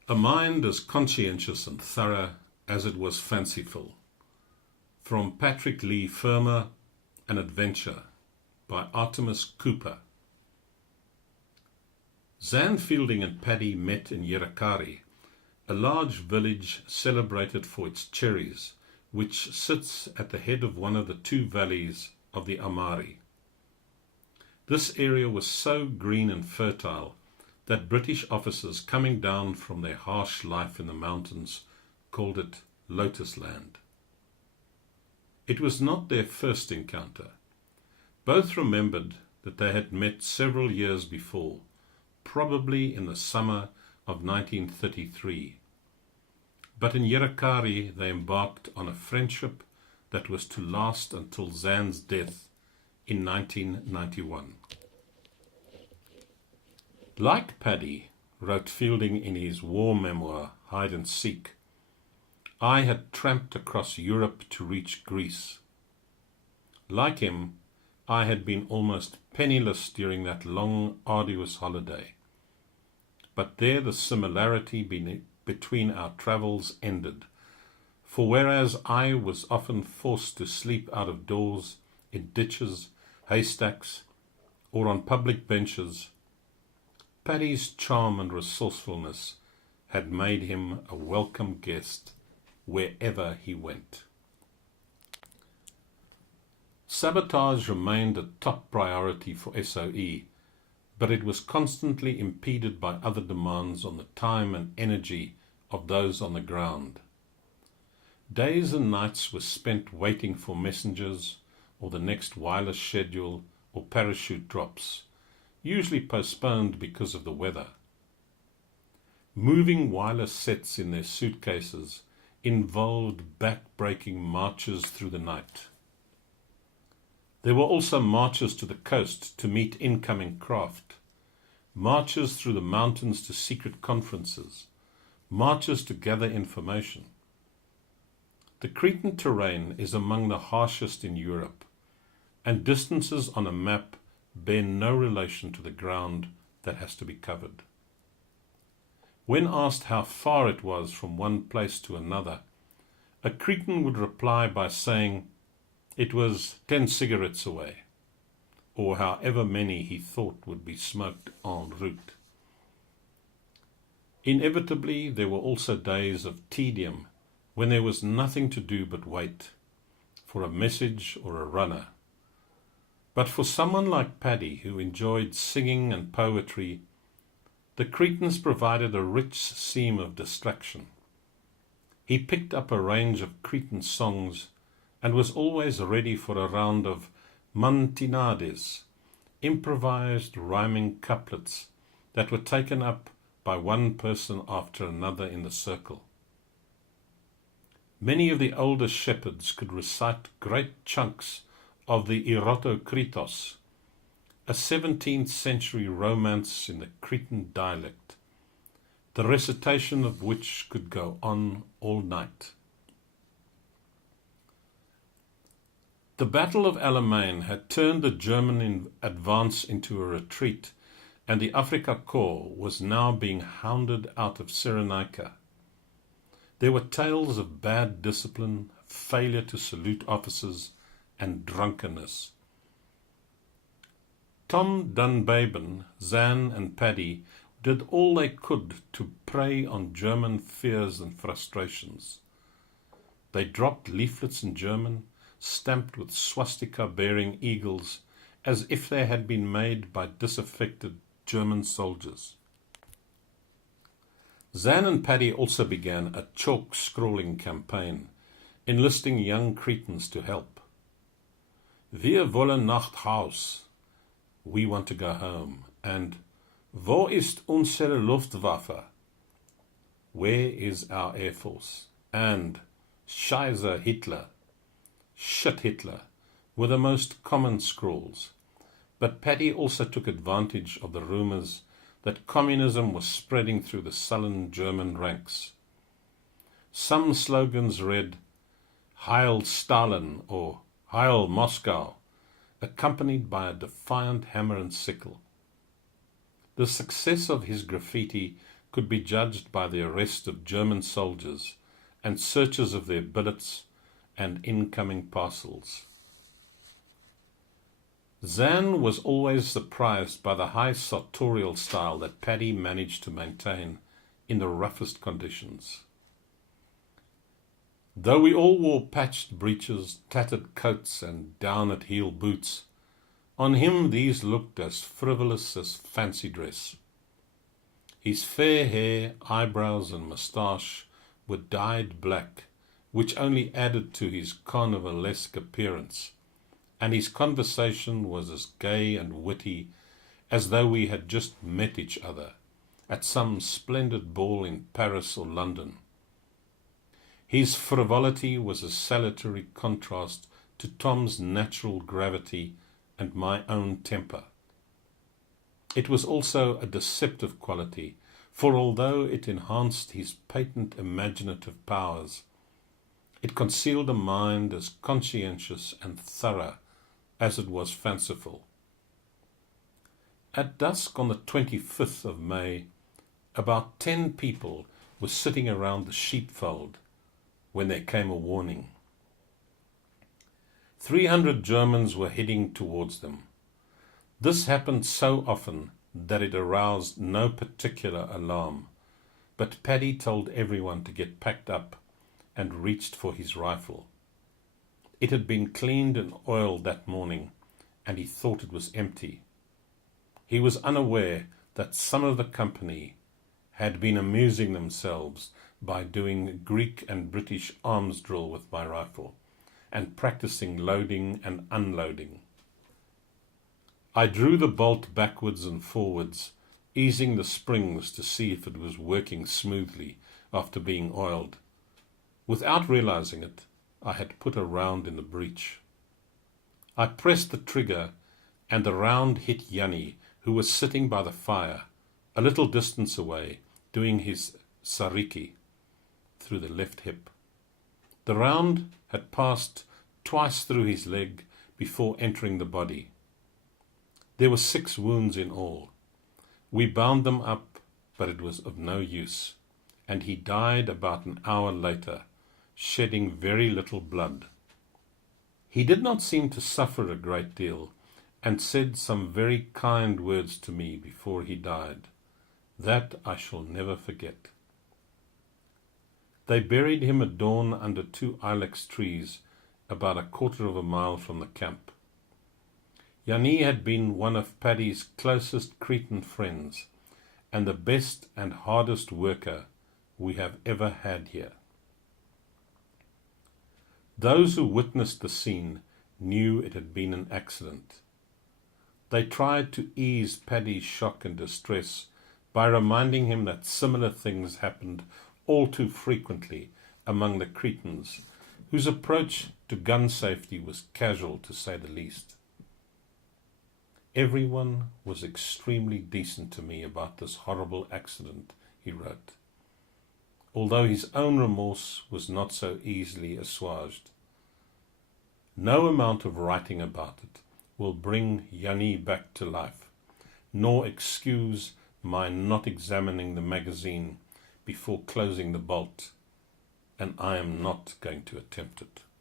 A mind as conscientious and thorough as it was fanciful. From Patrick Leigh Fermor, An Adventure by Artemis Cooper. Zan Fielding and Paddy met in Yerakari, a large village celebrated for its cherries, which sits at the head of one of the two valleys of the Amari. This area was so green and fertile that British officers coming down from their harsh life in the mountains called it Lotus Land. It was not their first encounter. Both remembered that they had met several years before, probably in the summer of 1933. But in Yerakari they embarked on a friendship that was to last until Zan's death in 1991. Like Paddy, wrote Fielding in his war memoir, Hide and Seek, I had tramped across Europe to reach Greece. Like him, I had been almost penniless during that long, arduous holiday. But there the similarity between our travels ended, for whereas I was often forced to sleep out of doors, in ditches, haystacks, or on public benches, Paddy's charm and resourcefulness had made him a welcome guest wherever he went. Sabotage remained a top priority for SOE, but it was constantly impeded by other demands on the time and energy of those on the ground. Days and nights were spent waiting for messengers or the next wireless schedule or parachute drops, usually postponed because of the weather. Moving wireless sets in their suitcases involved back-breaking marches through the night. There were also marches to the coast to meet incoming craft, marches through the mountains to secret conferences, marches to gather information. The Cretan terrain is among the harshest in Europe, and distances on a map bear no relation to the ground that has to be covered. When asked how far it was from one place to another, a Cretan would reply by saying it was 10 cigarettes away, or however many he thought would be smoked en route. Inevitably, there were also days of tedium when there was nothing to do but wait for a message or a runner. But for someone like Paddy, who enjoyed singing and poetry, the Cretans provided a rich seam of distraction. He picked up a range of Cretan songs and was always ready for a round of mantinades, improvised rhyming couplets that were taken up by one person after another in the circle. Many of the older shepherds could recite great chunks of the Eroto-Kritos, a 17th century romance in the Cretan dialect, the recitation of which could go on all night. The Battle of Alamein had turned the German advance into a retreat, and the Afrika Korps was now being hounded out of Cyrenaica. There were tales of bad discipline, failure to salute officers, and drunkenness. Tom Dunbaben, Zan and Paddy did all they could to prey on German fears and frustrations. They dropped leaflets in German, stamped with swastika-bearing eagles, as if they had been made by disaffected German soldiers. Zan and Paddy also began a chalk-scrawling campaign, enlisting young Cretans to help. Wir wollen nach Haus, we want to go home, and Wo ist unsere Luftwaffe? Where is our Air Force? And Scheiße Hitler, shit Hitler, were the most common scrawls. But Paddy also took advantage of the rumors that communism was spreading through the sullen German ranks. Some slogans read, Heil Stalin or Heil Moscow, accompanied by a defiant hammer and sickle. The success of his graffiti could be judged by the arrest of German soldiers and searches of their billets and incoming parcels. Zan was always surprised by the high sartorial style that Paddy managed to maintain in the roughest conditions. Though we all wore patched breeches, tattered coats, and down-at-heel boots, on him these looked as frivolous as fancy dress. His fair hair, eyebrows, and moustache were dyed black, which only added to his carnivalesque appearance, and his conversation was as gay and witty as though we had just met each other at some splendid ball in Paris or London. His frivolity was a salutary contrast to Tom's natural gravity and my own temper. It was also a deceptive quality, for although it enhanced his patent imaginative powers, it concealed a mind as conscientious and thorough as it was fanciful. At dusk on the 25th of May, about 10 people were sitting around the sheepfold when there came a warning. 300 Germans were heading towards them. This happened so often that it aroused no particular alarm, but Paddy told everyone to get packed up and reached for his rifle. It had been cleaned and oiled that morning, and he thought it was empty. He was unaware that some of the company had been amusing themselves by doing Greek and British arms drill with my rifle and practicing loading and unloading. I drew the bolt backwards and forwards, easing the springs to see if it was working smoothly after being oiled. Without realizing it, I had put a round in the breech. I pressed the trigger, and the round hit Jannie, who was sitting by the fire, a little distance away, doing his sariki through the left hip. The round had passed twice through his leg before entering the body. There were 6 wounds in all. We bound them up, but it was of no use, and he died about an hour later, shedding very little blood. He did not seem to suffer a great deal, and said some very kind words to me before he died. That I shall never forget. They buried him at dawn under 2 ilex trees, about a quarter of a mile from the camp. Jannie had been one of Paddy's closest Cretan friends, and the best and hardest worker we have ever had here. Those who witnessed the scene knew it had been an accident. They tried to ease Paddy's shock and distress by reminding him that similar things happened all too frequently among the Cretans, whose approach to gun safety was casual, to say the least. Everyone was extremely decent to me about this horrible accident, he wrote, although his own remorse was not so easily assuaged. No amount of writing about it will bring Jannie back to life, nor excuse my not examining the magazine before closing the bolt, and I am not going to attempt it.